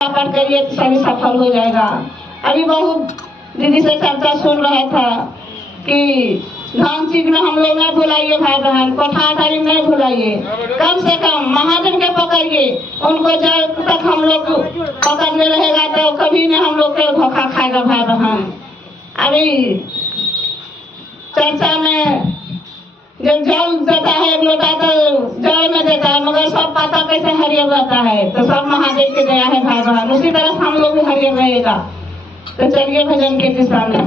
पाठ करिए तो सभी सफल हो जाएगा। अभी बहुत दीदी से चर्चा सुन रहा था कि धन चीज में हम लोग नहीं भुलाइए भाई बहन, कोठाधारी नहीं भुलाइए, कम से कम महाजन के पकड़िए, उनको जब तक हम लोग पकड़ने रहेगा तो कभी नहीं हम लोग के धोखा खाएगा भाई बहन। अभी चर्चा में जब जल देता है एक लोटा तो जल में देता है, मगर सब पाता कैसे हरियर रहता है, तो सब महादेव की दया है भाई बहन। उसी तरह हम लोग भी हरियर रहेगा। तो चलिए भजन के दिशा में।